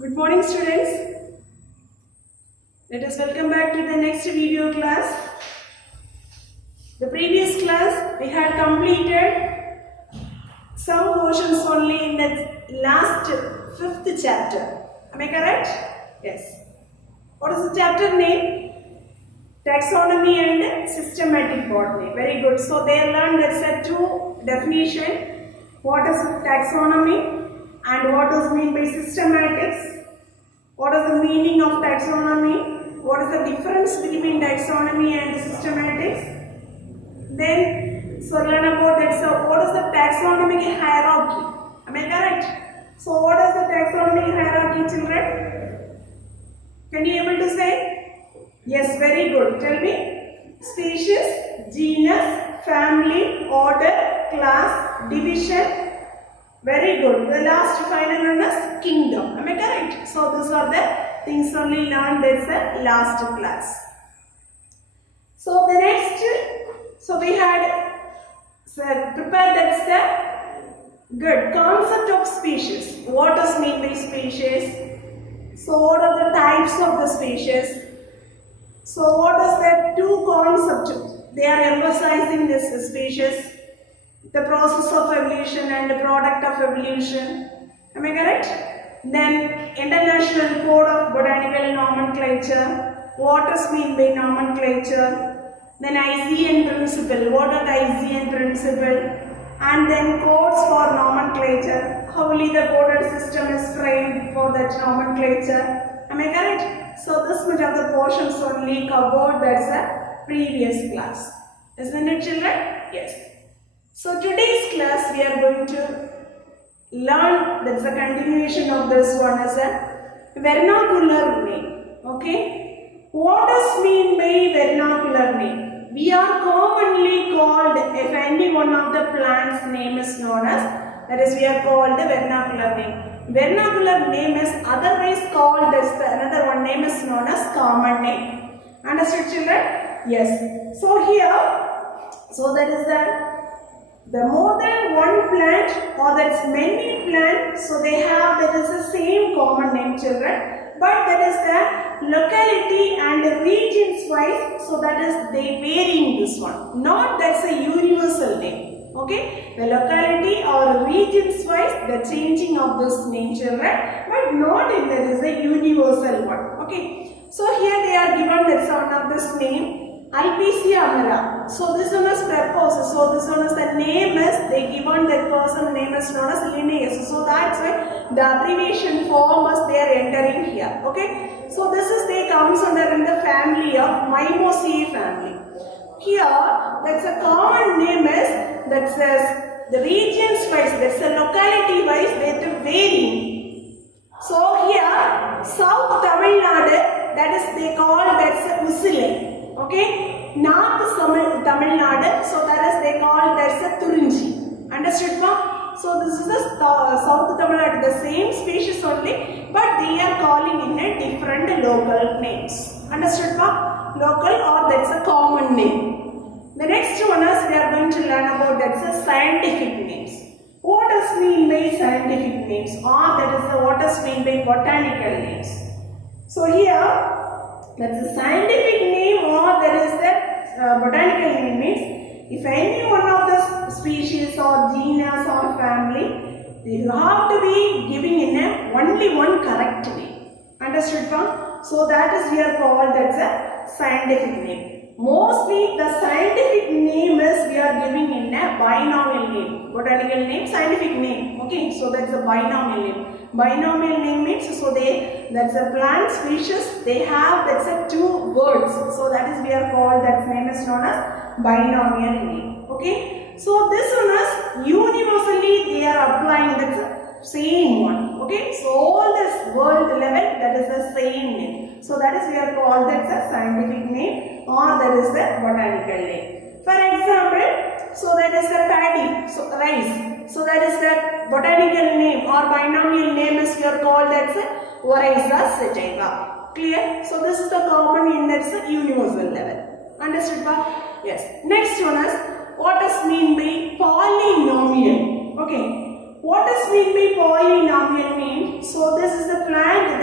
Good morning, students. Let us welcome back to the next video class. The previous class we had completed some portions only in the last fifth chapter. Am I correct? Yes. What is the chapter name? Taxonomy and systematic botany. Very good. So they learned that two definition. What is taxonomy and what is meant by systematics? What is the meaning of taxonomy? What is the difference between taxonomy and systematics? Then, so learn about that. So, what is the taxonomic hierarchy? Am I correct? So, what is the taxonomic hierarchy, children? Can you able to say? Yes, very good. Tell me. Species, genus, family, order, class, division. Very good. The last final one is kingdom. Am I correct? So these are the things only learned in the last class. So the next, so we had prepared that's the good concept of species. What does mean by species? So what are the types of the species? So what is the two concepts? They are emphasizing this species. The process of evolution and the product of evolution. Am I correct? Then International Code of Botanical Nomenclature. What does mean by nomenclature? Then ICN principle. What are the ICN principle? And then codes for nomenclature. How will the coded system is framed for that nomenclature? Am I correct? So this much of the portions only covered that's a previous class. Isn't it, children? Yes. So today's class we are going to learn, that's a continuation of this one, as a vernacular name. Okay? What does mean by vernacular name? We are commonly called, if any one of the plants name is known as, that is we are called the vernacular name. Vernacular name is otherwise called as another one name is known as common name. Understood, children? Yes. So here, so that is the more than one plant or that's many plants, so they have that is the same common name, children, but that is the locality and the regions wise, so that is they varying this one, not that's a universal name. Okay, the locality or regions wise the changing of this name, children, but not in that is a universal one. Okay, so here they are given that sound of this name Alpicia amara. So this one is purpose. So this one is the name is they given that person name is known as lineage. So that's why the abbreviation form is they are entering here. Okay. So this is they comes under in the family of Mimosae family. Here that's a common name is that says the regions wise, that's the locality wise they are varying. So here South Tamil Nadu, that is they call that's a Usile. Okay, North Tamil Nadu, so that is they call that's a Turinji. Understood, ma? So this is the South Tamil Nadu, the same species only, but they are calling in a different local names. Understood, ma? Local or that's a common name. The next one is we are going to learn about that's a scientific names. What does mean by scientific names, or that is what does mean by botanical names? So here, that's a scientific name or there is the botanical name means if any one of the species or genus or family, you have to be giving in a only one correct name. Understood, from? So that is we are called that's a scientific name. Mostly the scientific name is we are giving in a binomial name. Botanical name, scientific name. Okay, so that's a binomial name. Binomial name means so that's a plant species, they have that's a two words, so that is we are called that name is known as binomial name. Okay, so this one is universally they are applying the same one. Okay, so all this world level that is the same name, so that is we are called that's a scientific name or that is the botanical name. For example, so that is the paddy, so rice, so that is the botanical name or binomial name is we are called as Oryza sativa. Clear? So this is the common name, that's the universal level. Understood, pa? Yes. Next one is what does mean by polynomial? Okay. What does mean by polynomial mean? So this is the plant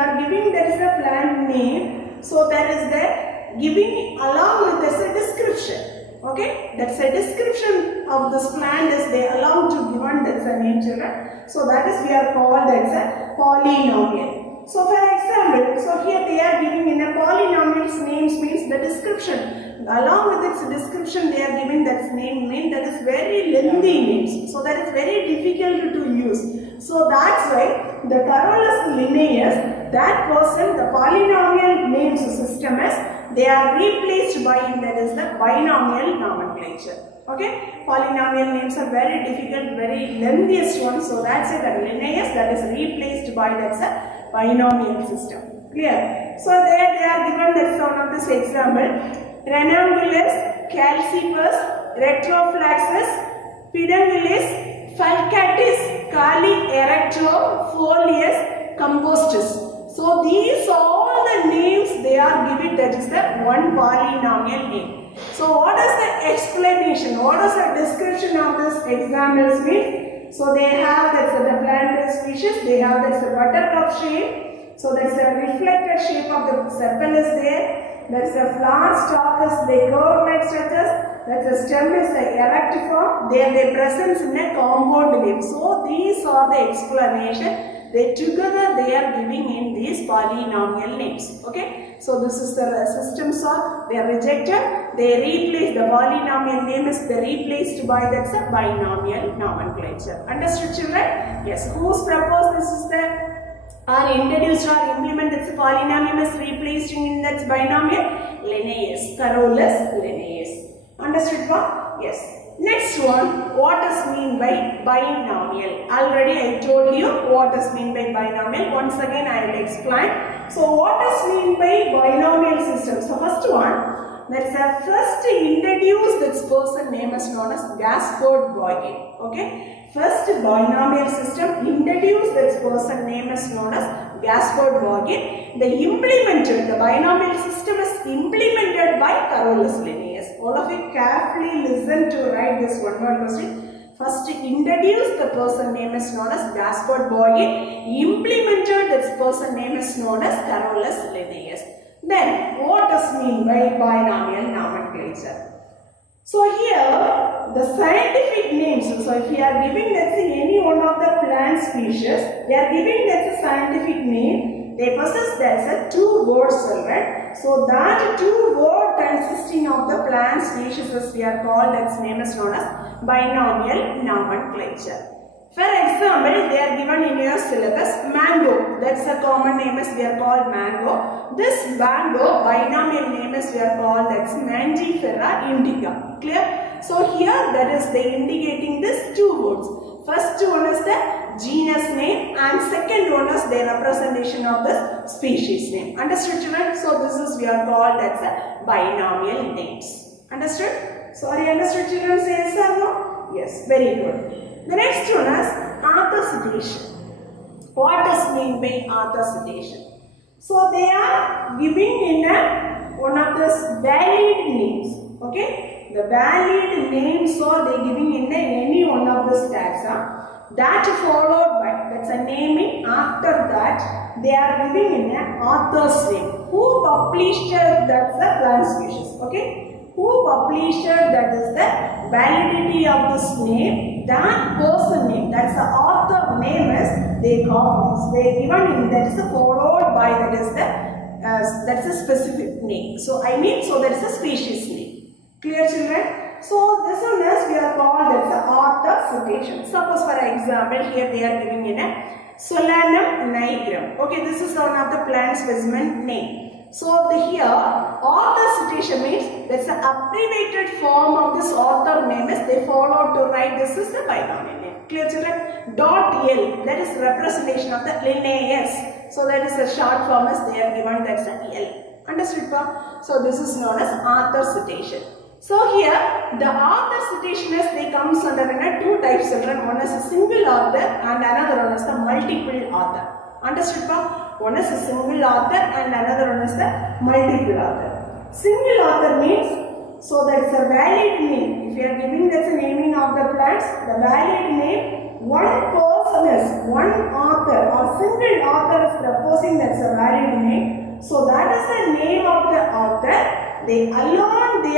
are giving there is a plant name, so there is the giving along with this a description. Okay, that's a description of this plant is they allow to given that's a name, children. So that is we are called as a polynomial. So for example, so here they are giving in a polynomial's names means the description. Along with its description they are giving that name means that is very lengthy names. So that is very difficult to use. So that's why the Carolus Linnaeus, that person, the polynomial names system is they are replaced by that is the binomial nomenclature. Okay, polynomial names are very difficult, very lengthiest one. So that's it. That Linnaeus that is replaced by that's a binomial system. Clear? So there they are given that's one of this example. Ranunculus, Calcipus, Retroflaxus, Pedunculus, Falcatis, Kali Erector, Folius, Compostus. So these all the names they are given that is the one polynomial name. So what is the explanation? What is the description of this examples mean? So they have that's the plant species, they have that's the buttercup shape. So that's a reflected shape of the sepal is there. That's a flower stalk is they curve like structures. That's a stem is the erect form. They present in a compound leaf. So these are the explanation. They together they are giving in these polynomial names. Okay. So this is the systems are they are rejected. They replace the polynomial name is they replaced by that's a binomial nomenclature. Understood, children? Yes. Who's proposed this is the introduced or implemented the polynomial is replaced in that binomial? Linnaeus, Carolus Linnaeus. Understood what? Yes. Next one, what is mean by binomial? Already I told you what is mean by binomial. Once again I will explain. So what is mean by binomial system? So first one, let's have first introduce this person name is known as Gaspard Boyer. Okay. First binomial system introduced this person name is known as Gaspard Boyer. The implemented, the binomial system is implemented by Carolus Linnaeus. All of you carefully listen to write this one more question. First introduced the person name is known as Gaspard Boyer. Implemented this person name is known as Carolus Linnaeus. Then what does mean by binomial nomenclature? So here the scientific names, so if you are giving let's say any one of the plant species, they are giving that's a scientific name, they possess that's a two words, right? So that two word consisting of the plant species is we are called its name is known as binomial nomenclature. For example, they are given in your syllabus mango, that's a common name is we are called mango. This mango binomial name is we are called that's Mangifera indica. Clear? So here that is they indicating this two words. First one is the genus name and second one is the representation of the species name. Understood, children? So this is we are called that's a binomial names. Understood? Sorry, understood, children? Say yes or no? Yes, very good. The next one is author-citation. What does mean by author-citation? So they are giving in one of the valid names. Okay, the valid names are they giving in any one of the tags. That followed by that's a naming. After that they are giving in an author's name. Who published that's the plant species. Okay, who published that is the validity of this name. That person name, that's the author name is they call they given in that is followed by that is the that's a specific name. So I mean so that is a species name. Clear, children? So this one is we are called as the author citation. Suppose for example here they are giving in a Solanum nigrum. Okay, this is one of the plant specimen name. So here author citation means that's the abbreviated form of this author name is they follow to write this is the binomial name. Clear, children? Dot L, that is representation of the Linnaeus. So that is a short form is they are given that's a L. Understood? So this is known as author citation. So here the author citation is they comes under two types, children. One is a single author and another one is the multiple author. Understood? One is a single author and another one is the multiple author. Single author means so that's a valid name. If you are giving that's a naming of the plants, the valid name one author or single author is proposing that's a valid name. So that is the name of the author. They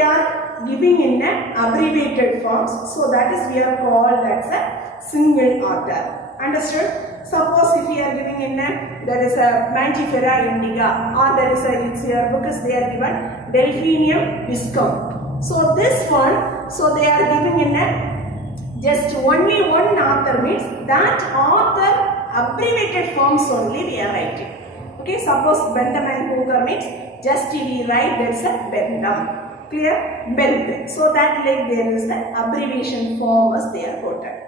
are giving in an abbreviated forms. So that is we are called that's a single author. Understood? Suppose if we are giving in a, there is a Mangifera indica, or there is a, it's your book is they are given Delphinium viscum. So this one, so they are giving in a just only one author, means that author abbreviated forms only we are writing. Okay, suppose Bentham and Hooker means just we write that's a Bentham. Clear? Bentham. So that like there is the abbreviation form as they are quoted.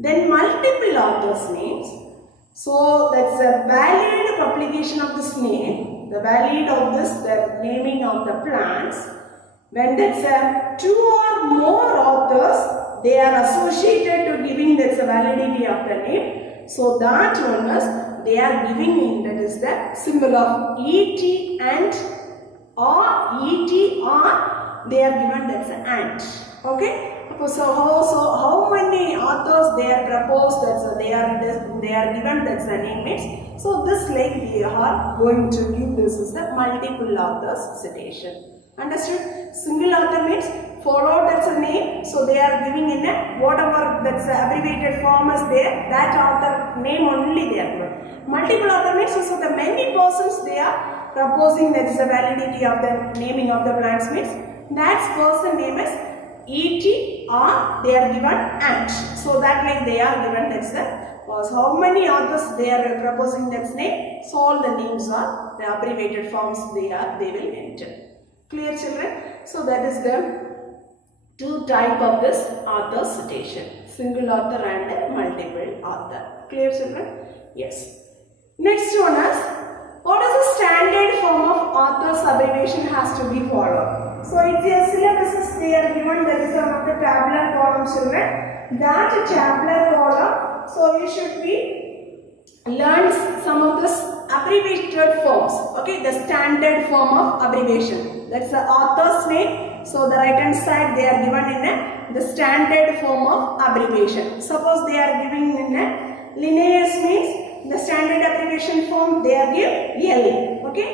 Then multiple authors means, so that's a valid publication of this name, the valid of this, the naming of the plants. When that's a two or more authors, they are associated to giving that's a validity of the name. So that one is they are giving in, that is the symbol of ET and or ET or they are given that's an ant. Okay. So how many authors they are proposed that's they are given that's the name means. So this like we are going to give this is the multiple authors citation. Understood? Single author means followed that's a name. So they are giving in a whatever that's abbreviated form is there, that author name only they are given. Multiple author means so the many persons they are proposing that is the validity of the naming of the plants means that person name is ET or they are given ant. So that like they are given that's the was how many authors they are proposing that's name. So all the names are the abbreviated forms they will enter. Clear children? So that is the two type of this author citation. Single author and multiple author. Clear children? Yes. Next one is, what is the standard form of author's abbreviation has to be followed? So it's a syllabus they are given, that is one of the tabular column children. That tabular column, so you should be learn some of this abbreviated forms. Okay, the standard form of abbreviation. That's the author's name. So the right hand side they are given in the standard form of abbreviation. Suppose they are giving in a Linnaeus means the standard abbreviation form they are give L. Okay.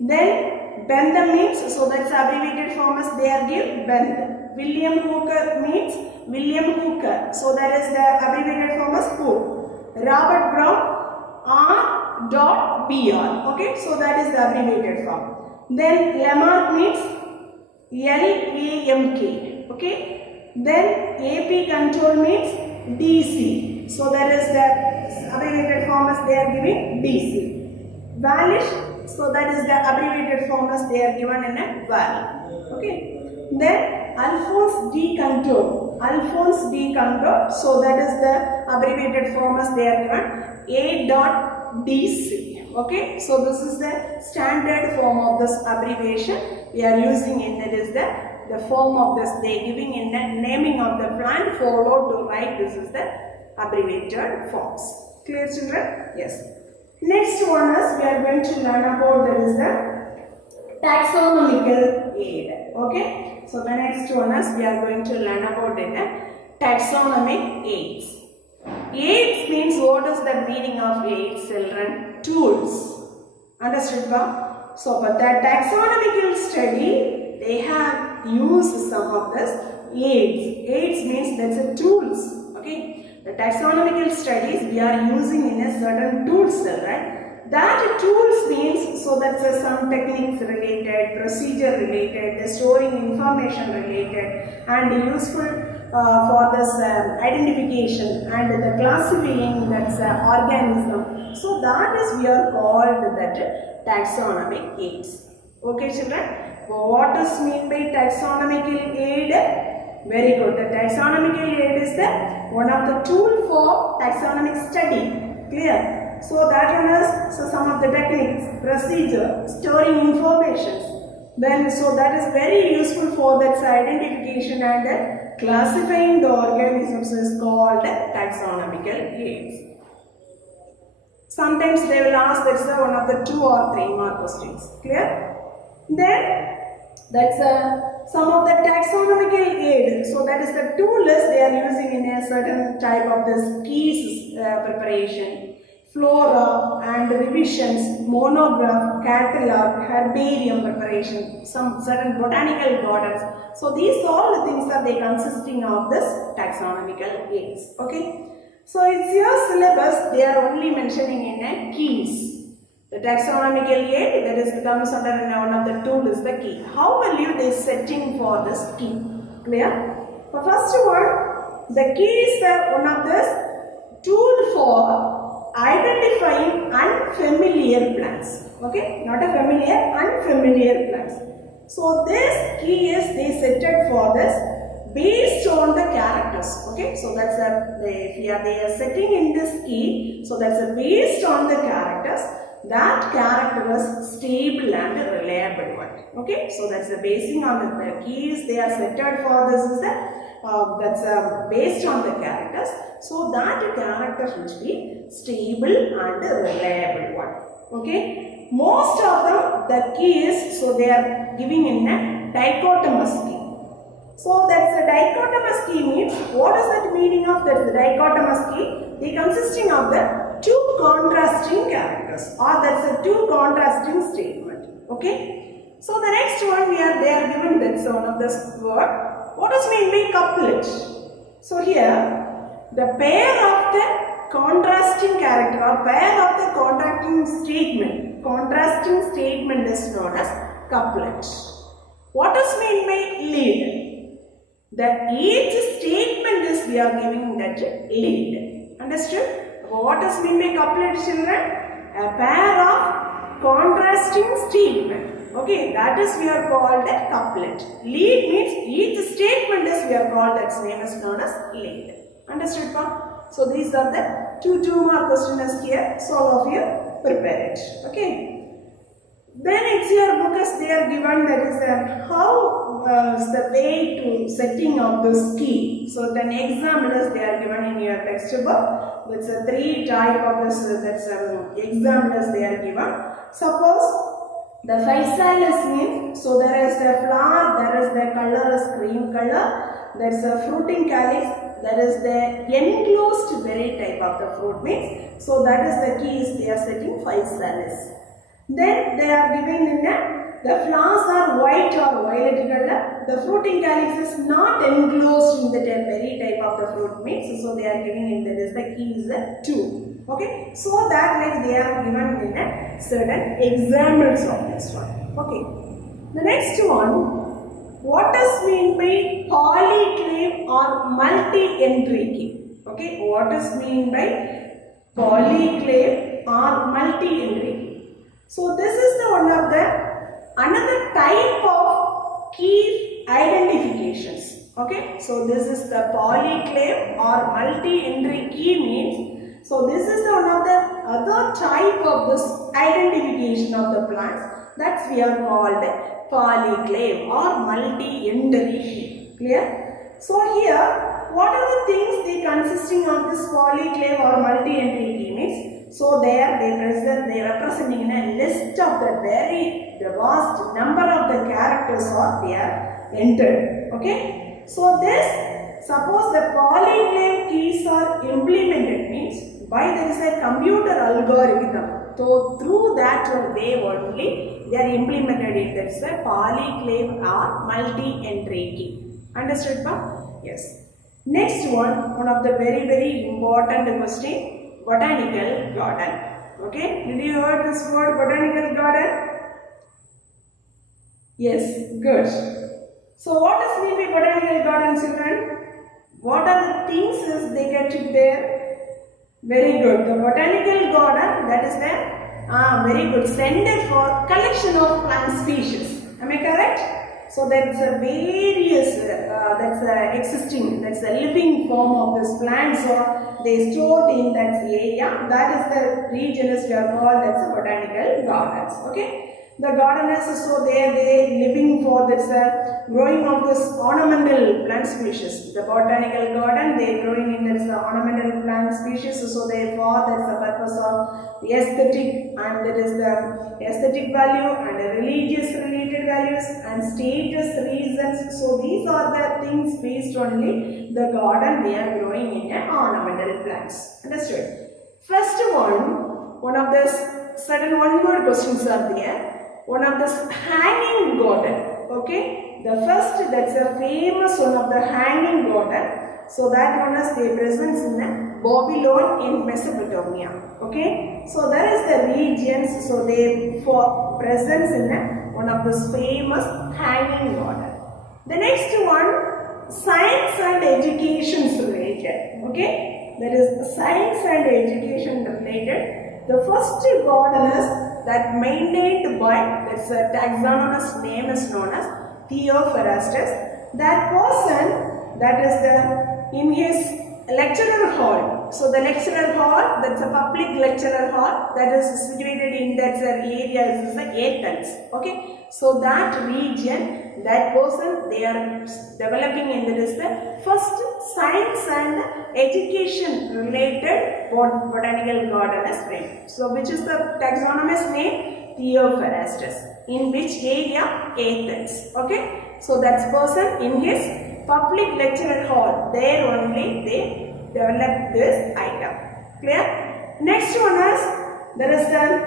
Then Bentham means, so that's abbreviated form as they are give Bentham. William Hooker means William Hooker. So that is the abbreviated form as Hook. Robert Brown R.BR. Okay, so that is the abbreviated form. Then Lamarck means LAMK. Okay. Then AP control means DC. So that is the abbreviated form as they are giving DC. Valish. So that is the abbreviated form as they are given in a val. Okay. Then Alphonse D. Control. Alphonse D. Control. So that is the abbreviated form as they are given A.DC. Okay. So this is the standard form of this abbreviation we are using in that is the form of this they giving in the naming of the plant followed to write this is the abbreviated forms. Clear children? Yes. Next one is we are going to learn about that is the taxonomical aid. Okay. So the next one is we are going to learn about the taxonomic aids. Aids means what is the meaning of aids children? Tools. Understood ba? So but that taxonomical study they have used some of this aids. Aids means that's a tools. Okay. The taxonomical studies we are using in a certain tools, right? That tools means so that's some techniques related, procedure related, the storing information related, and useful for this identification and the classifying that's organism. So that is we are called that taxonomic aids. Okay, children. What is mean by taxonomical aid? Very good. The taxonomical aid is the one of the tool for taxonomic study. Clear? So that one is so some of the techniques, procedure, storing information. Then so that is very useful for that identification and classifying the organisms is called taxonomical aids. Sometimes they will ask that's one of the 2 or 3 mark questions. Clear? Then that's some of the taxonomical aid. So that is the tool list they are using in a certain type of this keys preparation, flora and revisions, monograph, catalog, herbarium preparation, some certain botanical gardens. So these all the things are they consisting of this taxonomical aids. Okay. So it's your syllabus, they are only mentioning in a keys. The taxonomical aid, that is comes under one of the tool is the key. How will you they setting for this key? Clear? The first one, the key is one of the tool for identifying unfamiliar plants. Okay, not a familiar, unfamiliar plants. So this key is they set it for this based on the characters. Okay, so that's they are setting in this key. So that's based on the characters. That character is stable and reliable one. Okay, so that's the basing on the keys they are setted for this is the based on the characters. So that character should be stable and reliable one. Okay, most of them the keys so they are giving in a dichotomous key. So that's a dichotomous key means what is that meaning of that dichotomous key? They consisting of the two contrasting characters or that's a two contrasting statement. Okay. So the next one they are given that's one of this word. What does mean by couplet? So here the pair of the contrasting character or pair of the contrasting statement is known as couplet. What does mean by lead? That each statement is we are giving that lead. Understood? What does mean by couplet, children? A pair of contrasting statement. Okay, that is we are called a couplet. Lead means each statement is we are called that's name is known as lead. Understood, pa? So these are the two mark questions here. So all of you prepare it. Okay. Then it's your book as they are given that is how is the way to setting of this key. So then examples they are given in your textbook. That's a three type of this that's examples they are given. Suppose the physalis means so there is the flower, there is the color is green color, there is a fruiting calyx, there is the enclosed berry type of the fruit means. So that is the key is they are setting physalis. Then they are given in the flowers are white or violet color. The fruiting calyx is not enclosed in the berry type of the fruit means. So they are giving in that is the key is 2. Okay. So that like they are given in a certain examples of this one. Okay. The next one, what does mean by polyclave or multi-entry key? Okay. What does mean by polyclave or multi-entry key? So this is the one of the another type of key identifications. Okay. So this is the polyclave or multi-entry key means. So this is the one of the other type of this identification of the plants that we are called polyclave or multi-entry key. Clear? So here what are the things they consisting of this polyclave or multi-entry key means? So there they representing in a list of the vast number of the characters or they are entered. Okay. So this suppose the polyclave keys are implemented means by there is a computer algorithm. So through that way only they are implemented in that is a polyclave or multi-entry key. Understood, pa? Yes. Next one of the very important question. Botanical garden. Okay, did you hear this word botanical garden? Yes, good. So what does mean by botanical garden, children? What are the things is they get it there? Very good. The botanical garden that is the very good center for collection of plant species. Am I correct? So that's a various existing, that's a living form of this plants or they stored in that area. That is the region is we are called that's a botanical gardens. Okay. the gardeners, so they living for this growing of this ornamental plant species. The botanical garden, they growing in this ornamental plant species, so therefore that's the purpose of the aesthetic, and that is the aesthetic value and the religious related values and status reasons. So these are the things based only the garden they are growing in ornamental plants. Understood? First one of the certain one word questions are there. One of the hanging garden, okay, the first, that's a famous one of the hanging garden. So that one is the presence in Babylon in Mesopotamia, okay. So there is the regions, so they for presence in one of those famous hanging garden. The next one, science and education related, okay. There is science and education related. The first garden is that maintained by, that's a taxonomist name is known as Theophrastus. That person, that is the in his lecturer hall. So the lecturer hall, that's a public lecturer hall that is situated in that area is the Athens. Okay, so that region, that person, they are developing in that is the first science and education related botanical garden as frame. So which is the taxonomist name? Theophrastus. In which area? Athens. Okay, so that's person in his public lecturer hall, there only they develop this item. Clear? Next one is, there is the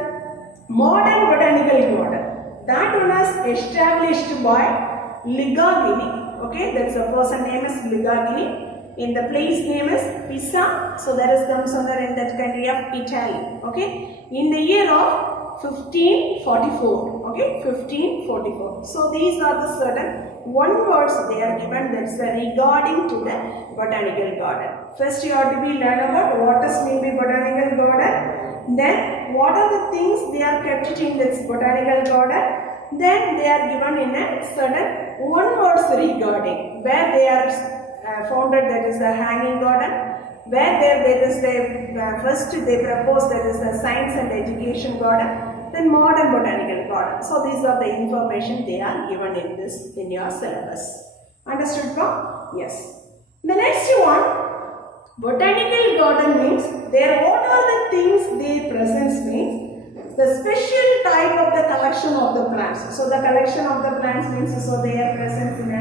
modern botanical garden. That one is established by Ligagini. Okay, that's a person name is Ligagini. In the place name is Pisa. So that is comes under in that country of Italy. Okay, in the year of 1544. Okay, 1544. So these are the certain one words they are given, that's regarding to the botanical garden. First you have to be learn about what does mean by botanical garden, then what are the things they are kept in this botanical garden, then they are given in a certain one words regarding where they are founded, that is the hanging garden, where there is the first they propose that is the science and education garden, then modern botanical garden. So these are the information they are given in this in your syllabus. Understood from? Yes. The next one, botanical garden means there what are the things they presents means the special type of the collection of the plants. So the collection of the plants means so they are present in a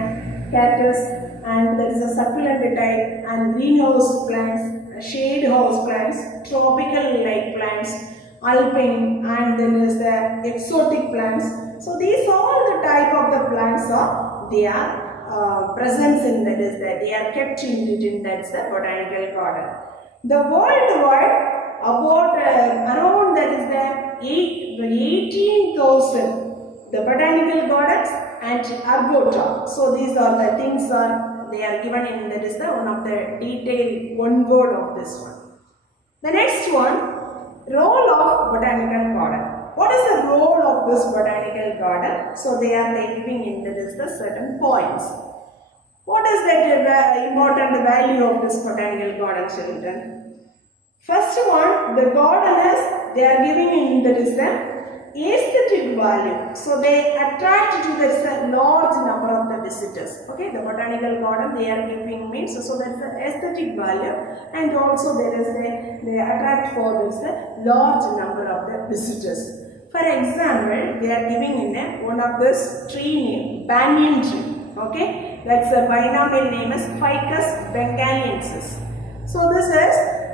cactus, and there is a succulent type and greenhouse plants, shade house plants, tropical like plants, alpine, and then is the exotic plants. So these all the type of the plants are they are present in that is that they are kept in that's the botanical garden. The worldwide about around that is the 18,000 the botanical gardens and arbota. So these are the things are they are given in that is the one of the detailed one word of this one. The next one, role of botanical garden. What is the role of this botanical garden? So they are giving in that is the certain points. What is that important value of this botanical garden, children? First one, the gardeners, they are giving in that is the aesthetic value. So they attract to this large number of the visitors. Okay, the botanical garden they are giving means so that's the aesthetic value, and also there is they attract for this large number of the visitors. For example, they are giving in one of this tree name, banyan tree. Okay, that's a binomial name is Ficus bengaliensis. So this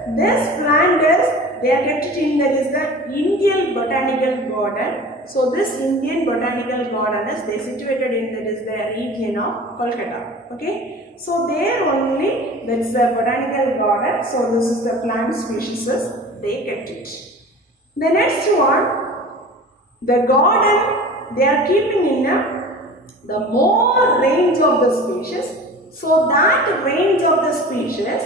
plant is they are kept in that is the Indian botanical garden. So this Indian botanical garden is they situated in that is the region of Kolkata. Okay, so there only that's the botanical garden. So this is the plant species they kept it. The next one, the garden they are keeping in the more range of the species. So that range of the species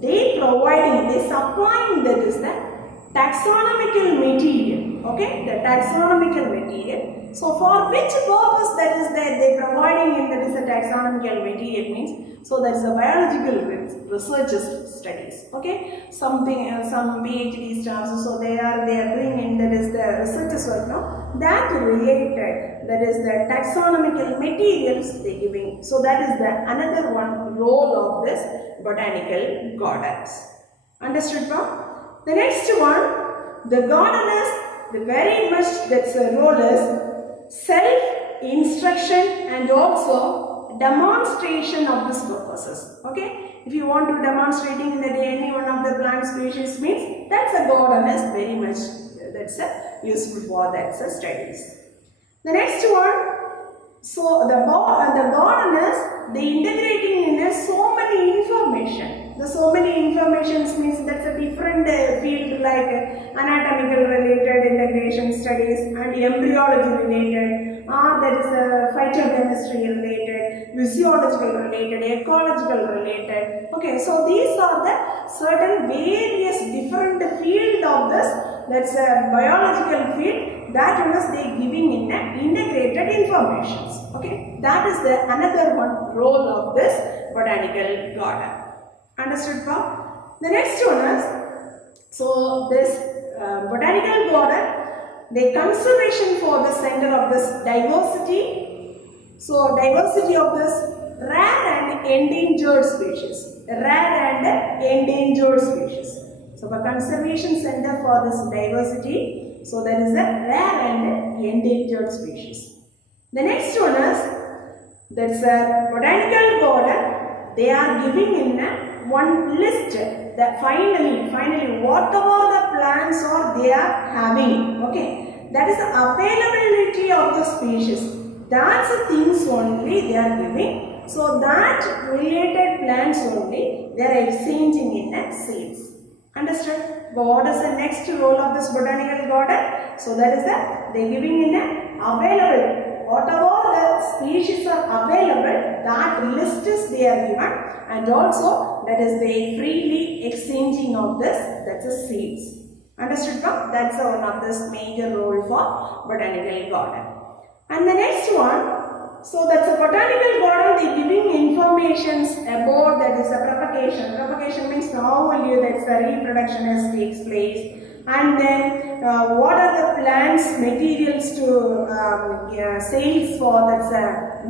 they providing, they supplying that is the taxonomical material. okay, the taxonomical material. So for which purpose that is there, they providing in that is a taxonomical material means, so that is a biological research studies, okay, some PhD staffs, so they are doing in that is the research work now, that related, that is the taxonomical materials they giving. So that is the another one role of this botanical gardens. Understood, ma'am? The next one, the gardeners, the very much that's the role is self-instruction and also demonstration of these purposes. Okay, if you want to demonstrating in the day any one of the plant species means, that's a gardeners very much that's useful for that studies. The next one, so the gardeners, they integrating in so many information. The so many informations means that's a different field like anatomical related integration studies and embryology related, that is phytochemistry related, physiological related, ecological related. Okay, so these are the certain various different field of this, that's a biological field, that was they giving in integrated informations. Okay, that is the another one role of this botanical garden. Understood, Bob? The next one is, so this botanical garden, the conservation for the center of this diversity. So diversity of this rare and endangered species. Rare and endangered species. So the conservation center for this diversity. So there is a rare and endangered species. The next one is, that's a botanical garden. They are giving in one list that finally whatever the plants are they are having, okay, that is the availability of the species, that's the things only they are giving. So that related plants only they are exchanging in seeds. Understood? But what is the next role of this botanical garden? So that is that they giving in available. Whatever the species are available, that list is they are given, and also that is they freely exchanging of this, that's a seeds. Understood, ma'am? That's one of this major role for botanical garden. And the next one, so that's a botanical garden, they giving informations about that is a propagation. Propagation means how only that's the reproduction as takes place. And then what are the plants materials to sales for that's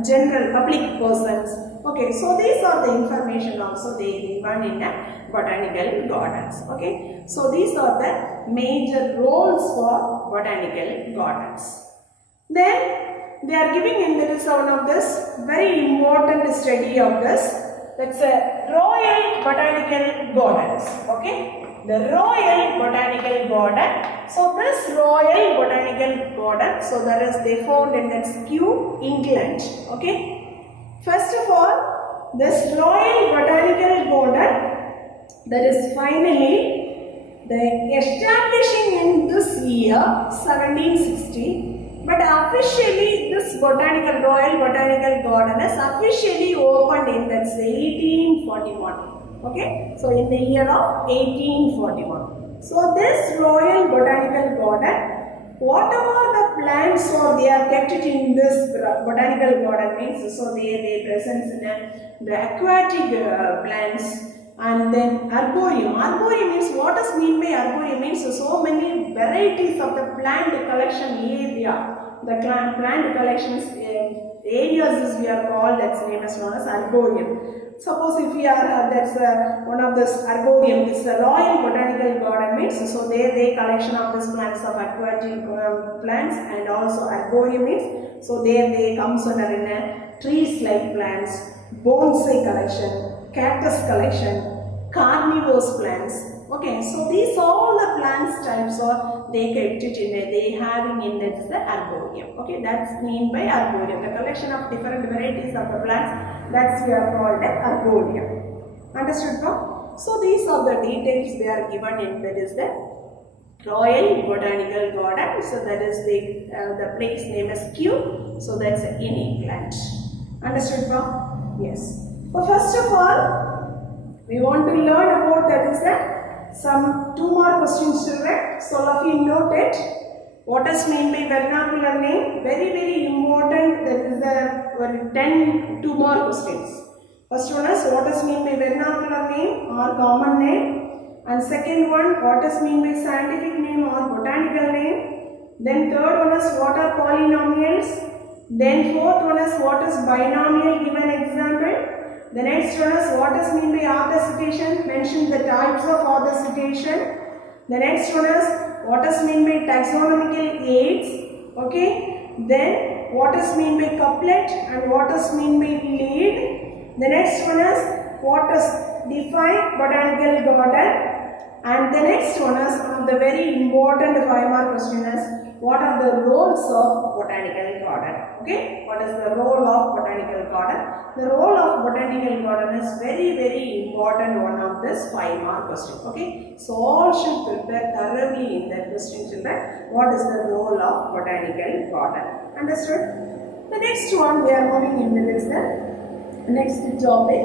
general public persons. Okay, so these are the information also they given in botanical gardens. Okay, so these are the major roles for botanical gardens. Then they are giving in there is one of this very important study of this, that's a Royal Botanical Gardens. Okay, the Royal Botanical Garden. So this Royal Botanical Garden, so that is they found in that Kew, England. Okay, first of all, this Royal Botanical Garden, that is finally the establishing in this year 1760. But officially this Royal Botanical Garden is officially opened in that's 1841. Okay, so in the year of 1841. So this Royal Botanical Garden, whatever the plants or they are kept it in this botanical garden means, so they present in the aquatic plants. And then Herbarium. Herbarium means, what does mean by Herbarium means, so many varieties of the plant collection area. The plant collections areas is we are called, that's name is known as Herbarium. Suppose if we are that's one of this Herbarium, this Royal Botanical Garden means, so they collection of this plants of aquatic plants, and also Herbarium means, so they comes under in trees like plants, bonsai collection, cactus collection, carnivorous plants. Okay, so these all the plants types are they kept it in they having in that is the Herbarium. Okay, that's mean by Herbarium, the collection of different varieties of the plants, that's we are called a Herbarium. Understood, no? So these are the details they are given in that is the Royal Botanical Garden. So that is the place name is Kew. So that's in England. Understood, no? Yes. So first of all, we want to learn about that is some two more questions children. So all of you note it. What is meant by vernacular name? Very, very important. That is the 10 2 more questions. First one is what is meant by vernacular name or common name, and second one what is meant by scientific name or botanical name. Then third one is what are polynomials. Then fourth one is what is binomial, give an example. The next one is what is meant by author citation, mention the types of author citation. The next one is what is meant by taxonomical aids. Okay. Then what is meant by couplet and what is meant by lead. The next one is what is define botanical garden. And the next one is one of the very important 5-mark question is what are the roles of botanical garden. Okay, what is the role of botanical garden? The role of botanical garden is very, very important one of this 5-mark question. Okay, so all should prepare thoroughly in that question, children. What is the role of botanical garden? Understood? The next one we are moving into this next topic,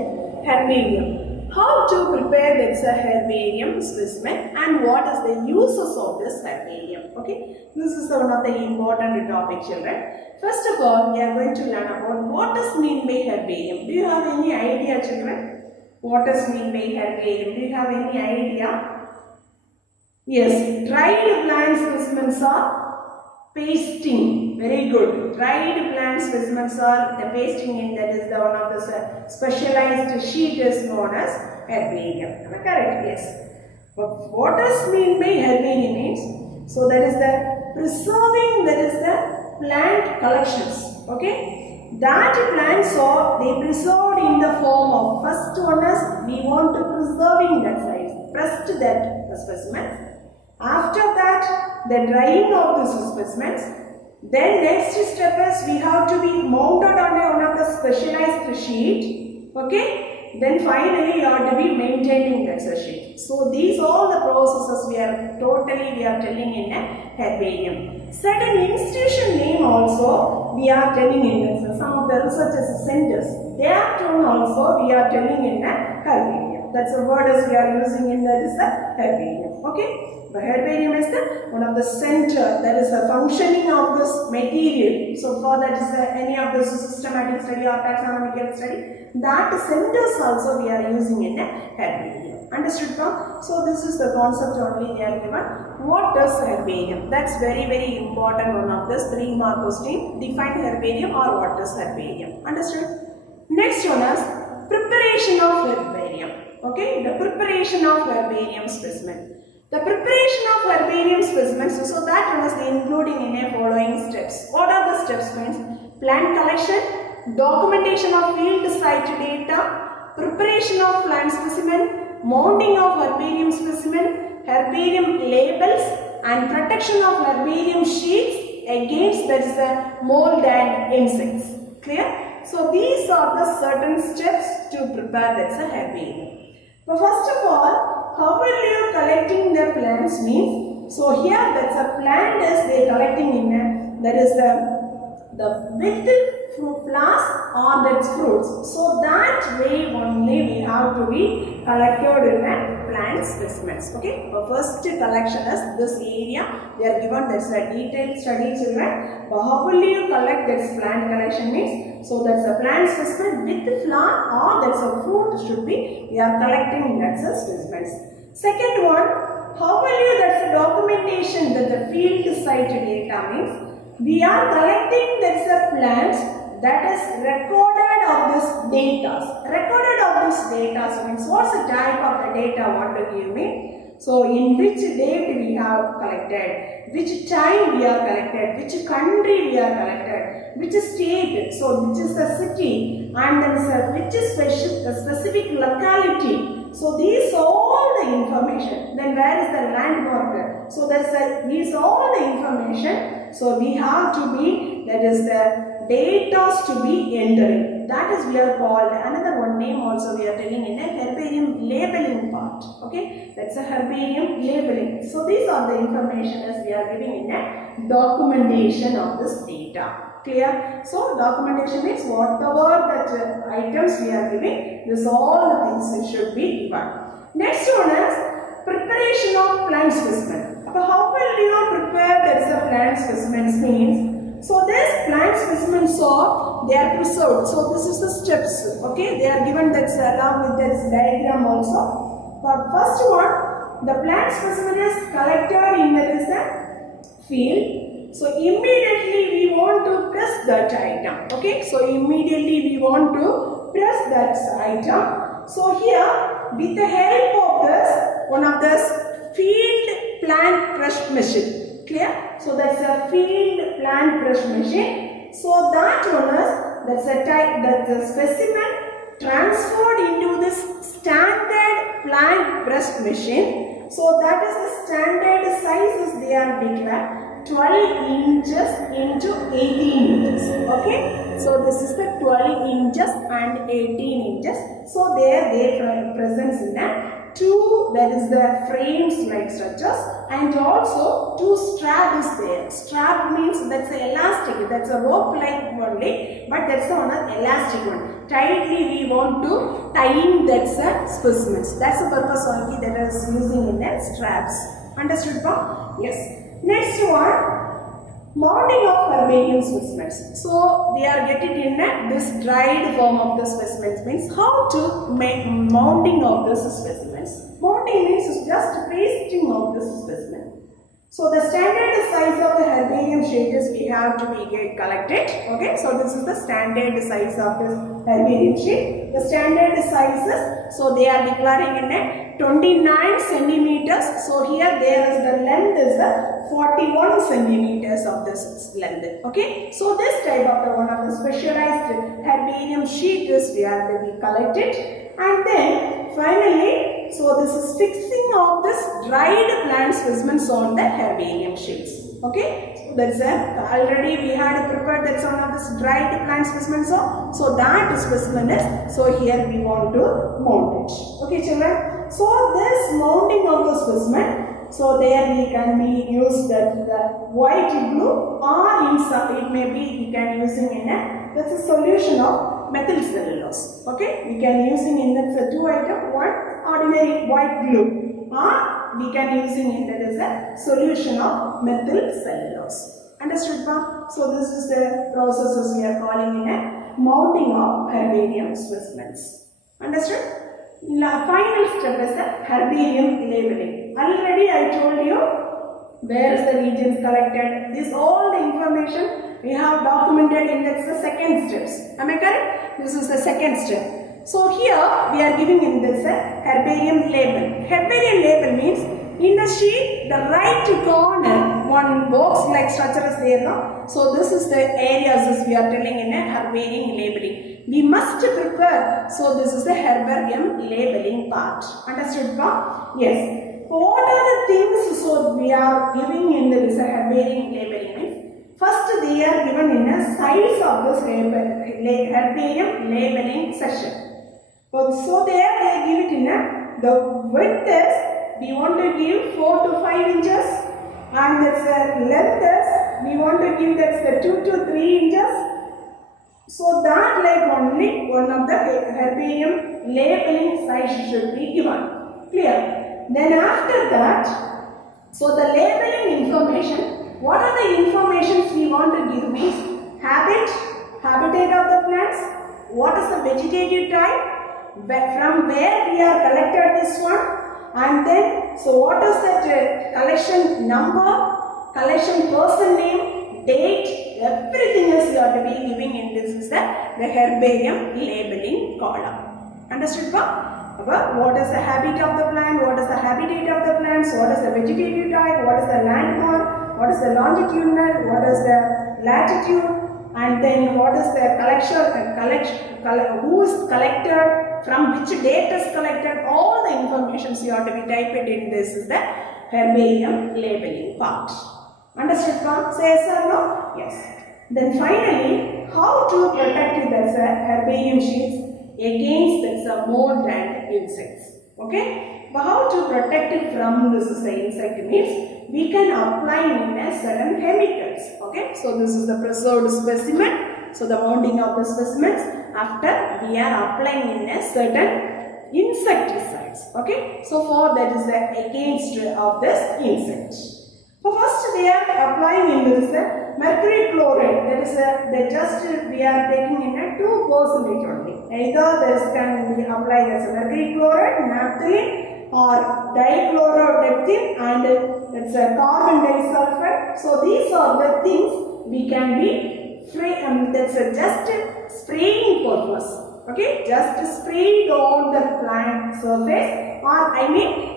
herbarium. How to prepare this herbarium specimen and what is the uses of this herbarium. Okay, this is one of the important topic, children. First of all, we are going to learn about what is meant by herbarium. Do you have any idea, children? What is meant by herbarium? Do you have any idea? Yes, dried plant specimens are pasting. Very good. Dried plant specimens are the pasting in, that is the one of the specialized sheet is known as herbarium. Am I correct? Yes. But what does mean by herbarium means? So that is the preserving, that is the plant collections. Okay. That plants are they preserved in the form of, first one is we want to preserving that size, pressed that specimen. After that, the drying of the specimens. Then next step is we have to be mounted on one of the specialized sheet. Okay. Then finally you have to be maintaining that sheet. So these all the processes we are telling in a herbarium. Certain institution name also we are telling in it. So some of the research centers, they are told also we are telling in a herbarium. That's the word as we are using in that is the herbarium. Okay. The herbarium is one of the center, that is the functioning of this material. So for that is any of this systematic study or taxonomical study, that centers also we are using in a herbarium. Understood now? So this is the concept only they are given. What does herbarium? That's very, very important one of this 3-mark question. Define herbarium or what is herbarium. Understood? Next one is preparation of herbarium. Okay, the preparation of herbarium specimen. The preparation of herbarium specimens, so that one is including in a following steps. What are the steps means? Plant collection, documentation of field site data, preparation of plant specimen, mounting of herbarium specimen, herbarium labels and protection of herbarium sheets against that is the mold and insects. Clear? So these are the certain steps to prepare that's a herbarium. But first of all, how will you collecting the plants means? So here that's a plant is they collecting in a, that is the with flowers or that's fruits. So that way only we have to be collected in a plant specimens. Okay. The first collection is this area. They are given that's a detailed study, children. But how will you collect this plant collection means? So that's a plant specimen with flower or that's a fruit should be we are collecting in that specimens. Second one, how will you, that's the documentation that the field site data means. We are collecting that's a plants that is recorded of this data. Recorded of this data means what's the type of the data want to give me? So in which date we have collected, which time we are collected, which country we are collected, which state, so which is the city and then which is specific locality. So these all the information. Then where is the landmark? So that's these all the information. So we have to be, that is the data to be entering. That is we are called another one name also we are telling in a herbarium labeling part. Okay, that's a herbarium labeling. So these are the information as we are giving in a documentation of this data. Clear? So documentation means whatever that items we are giving, this all the things should be given. Next one is preparation of plant specimen. How will you prepare that plant plant specimens are, they are preserved. So this is the steps, okay, they are given that along with this diagram also. But first one, the plant specimen is collected in the field. So immediately we want to press that item, okay, so immediately we want to press that item. So here, with the help of this, one of this field plant press machine, clear? So that's a field plant press machine. So that one is, that's a type, that the specimen transferred into this standard plant press machine. So that is the standard sizes they are declared, 12 inches into 18 inches, okay. So this is the 12 inches and 18 inches. So there they presents in a two, that is the frames like structures, and also two strap is there. Strap means that's a elastic, that's a rope like only, but that's the one elastic one. Tightly we want to tie in that's a specimens. That's the purpose only that is using in the straps. Understood, pa? Yes. Next one, mounting of herbarium specimens. So we are getting in this dried form of the specimens, means how to make mounting of this specimens. Mounting means just pasting of this specimen. So the standard size of the herbarium sheet we have to be collected. Okay, so this is the standard size of this herbarium sheet. The standard sizes, so they are declaring in a 29 centimeters. So here there is the length is the 41 centimeters of this length. Okay, so this type of the one of the specialized herbarium sheet is we are to be collected, and then finally, so this is fixing of this dried plant specimens on the herbarium sheets. Okay, so that's already we had prepared that's one of this dried plant specimens. So that specimen is, so here we want to mount it. Okay, children. So this mounting of the specimen, so there we can be used the white glue, or in some it may be we can using in a, that's a solution of methyl cellulose. Okay, we can using in that two item, one ordinary white glue, or we can using in that as a solution of methyl cellulose. Understood, pa? So this is the processes we are calling in a mounting of herbarium specimens. Understood? The final step is the herbarium labeling. Already I told you where is the regions collected. This all the information we have documented in the second steps. Am I correct? This is the second step. So here we are giving in this herbarium label. Herbarium label means in the sheet the right corner one box like structure is there now. So this is the areas as we are telling in a herbarium labeling. We must prepare. So this is the herbarium labeling part. Understood, pa? Yes. What are the things so we are giving in this herbarium labeling means? First they are given in a size of this herbarium labeling section. So there they give it in a, the width is, we want to give 4 to 5 inches, and that's the length is, we want to give that's the 2 to 3 inches. So that like only one of the herbarium labeling size should be given. Clear? Then after that, so the labeling information, what are the informations we want to give means habitat of the plants, what is the vegetative type, from where we are collected this one, and then so what is that collection number, collection person name, date, everything else you are to be giving in this is the herbarium labeling column. Understood, pa? What is the habit of the plant, what is the habitat of the plants, what is the vegetative type, what is the landmark, what is the longitudinal, what is the latitude, and then what is the who is collected, from which date is collected, all the information you have to be typed in this is the herbarium labeling part. Understood, pa? Say yes or no? Yes. Then finally, how to protect the herbarium sheets against the mold and insects. Okay? But how to protect it from this is the insect means we can apply in a certain chemicals. Okay? So this is the preserved specimen. So the mounting of the specimens, after we are applying in a certain insecticides. Okay? So for that is the against of this insect. So first they are applying in this mercury chloride. That is we are taking in a 2% only. Either this can be applied as a mercury chloride, naphthalene, or dichlorobenzene, and it's a carbon disulfide. So these are the things we can be free. That's just spraying purpose. Okay, just sprayed on the plant surface. Or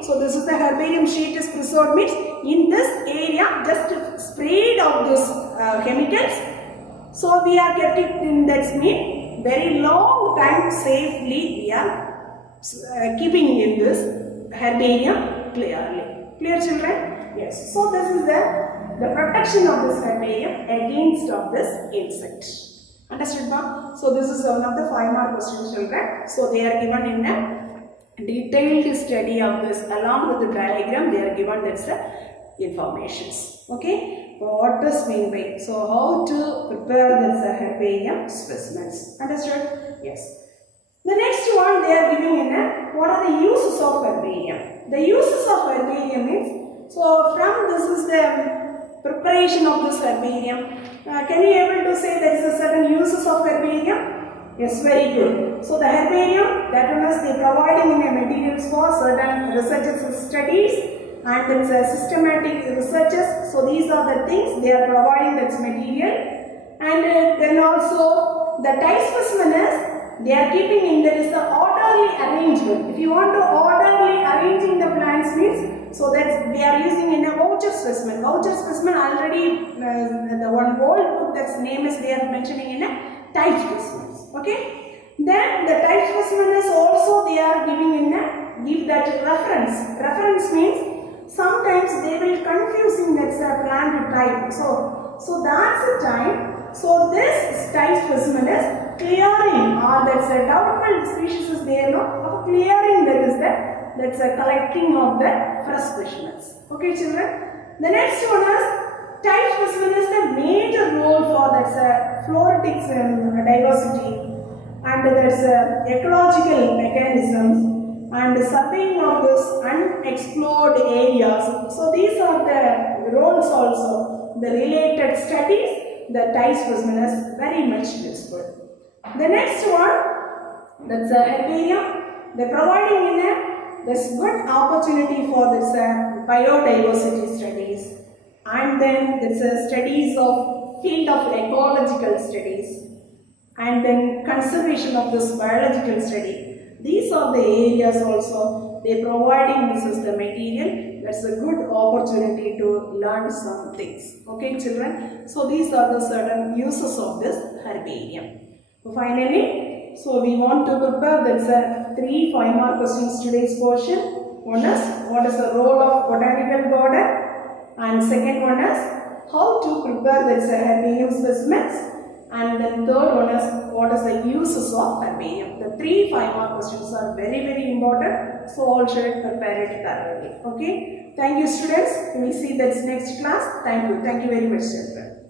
so this is the herbarium sheet is preserved means in this area just sprayed of this chemicals. So we are kept it in that mean very long time safely we are keeping in this herbarium clearly. Clear children? Yes. So this is the protection of this herbarium against of this insect. Understood, ma'am? So this is one of the 5-mark questions, children. So they are given in a detailed study of this along with the diagram. They are given that's informations. Okay, what does mean by, so how to prepare this herbarium specimens. Understood? Yes. The next one they are giving in a, what are the uses of herbarium? The uses of herbarium is, so from this is the preparation of this herbarium. Can you able to say there is a certain uses of herbarium? Yes, very good. So the herbarium, that one is they providing in a materials for certain researches studies and it's a systematic researches. So these are the things they are providing that's material. And then also the type specimen is they are keeping in there is the orderly arrangement. If you want to orderly arranging the plants means, so that we are using in a voucher specimen. Voucher specimen already the one old book that's name is they are mentioning in a type specimen. Okay, then the type specimen is also they are giving in a, give that reference. Reference means sometimes they will confusing that's a plant type. So that's the time. So this type specimen is clearing, or that's a doubtful species is there, no? Clearing, that is that's a collecting of the fresh specimens. Okay, children. The next one is type specimen is the major role for that's a floretics diversity, and there's ecological mechanisms and surveying of this unexplored areas. So these are the roles also. The related studies, the type specimen is very much useful. The next one, that's a herbarium. They're providing in a this good opportunity for this biodiversity studies, and then there's studies of field of ecological studies, and then conservation of this biological study. These are the areas also they providing this is the material. That's a good opportunity to learn some things. Okay, children. So these are the certain uses of this herbarium. Finally, so we want to prepare that's 3 5-mark questions today's portion. One is what is the role of botanical garden, and second one is how to prepare that's herbarium specimens. And then third one is what is the uses of herbarium. The 3 5-mark questions are very important. So all should prepare it thoroughly. Okay. Thank you, students. We will see that's next class. Thank you. Thank you very much, children.